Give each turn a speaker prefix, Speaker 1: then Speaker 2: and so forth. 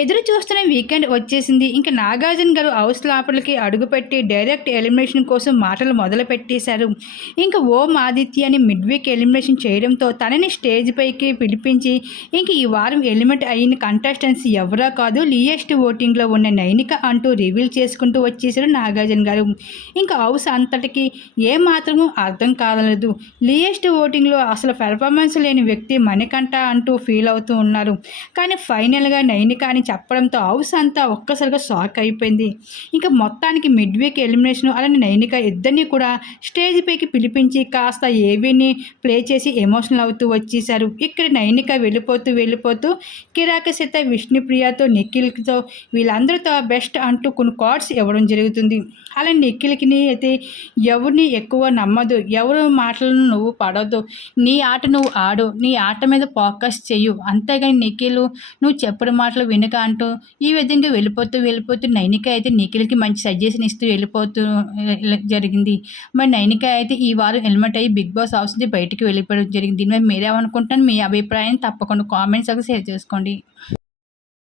Speaker 1: ఎదురు చూస్తున్న వీకెండ్ వచ్చేసింది. ఇంకా నాగార్జున గారు హౌస్ లోపలికి అడుగుపెట్టి డైరెక్ట్ ఎలిమినేషన్ కోసం మాటలు మొదలు పెట్టేశారు ఇంకా ఓం ఆదిత్య అని మిడ్ వీక్ ఎలిమినేషన్ చేయడంతో తనని స్టేజ్ పైకి పిలిపించి ఇంక ఈ వారం ఎలిమెంట్ అయిన కంటెస్టెంట్స్ ఎవరో కాదు లియెస్ట్ ఓటింగ్లో ఉన్న నైనిక అంటూ రివీల్ చేసుకుంటూ వచ్చేసారు నాగార్జున గారు. ఇంకా హౌస్ అంతటికి ఏ అర్థం కాలేదు. లియెస్ట్ ఓటింగ్లో అసలు పెర్ఫార్మెన్స్ లేని వ్యక్తి మణికంఠ అంటూ ఫీల్ అవుతూ ఉన్నారు. కానీ ఫైనల్గా నైనికాని అని చెప్పడంతో హౌస్ అంతా ఒక్కసారిగా షాక్ అయిపోయింది. ఇంకా మొత్తానికి మిడ్ వీక్ ఎలిమినేషన్ అలానే నైనిక ఇద్దరిని కూడా స్టేజ్ పైకి పిలిపించి కాస్త ఏవీని ప్లే చేసి ఎమోషనల్ అవుతూ వచ్చేసారు ఇక్కడ నైనిక వెళ్ళిపోతూ వెళ్ళిపోతూ కిరాక సీత విష్ణుప్రియతో నిఖిల్తో వీళ్ళందరితో బెస్ట్ అంటూ కొన్ని కార్డ్స్ ఇవ్వడం జరుగుతుంది. అలా నిఖిల్కి అయితే ఎవరిని ఎక్కువ నమ్మదు. ఎవరు మాటలను నువ్వు పడవద్దు నీ ఆట నువ్వు ఆడు. నీ ఆట మీద ఫోకస్ చెయ్యు. అంతేగాని నిఖిల్ నువ్వు చెప్పిన మాటలు వినక అంటూ ఈ విధంగా వెళ్ళిపోతూ వెళ్ళిపోతూ నైనిక అయితే నిఖిల్కి మంచి సజెషన్ ఇస్తూ వెళ్ళిపోతూ జరిగింది. మరి నైనిక అయితే ఈ వారం హెల్మెట్ అయ్యి బిగ్ బాస్ హౌస్ నుంచి బయటికి వెళ్ళిపోవడం జరిగింది. దీని మీద మీరేమనుకుంటాను మీ అభిప్రాయం తప్పకుండా కామెంట్స్ షేర్ చేసుకోండి.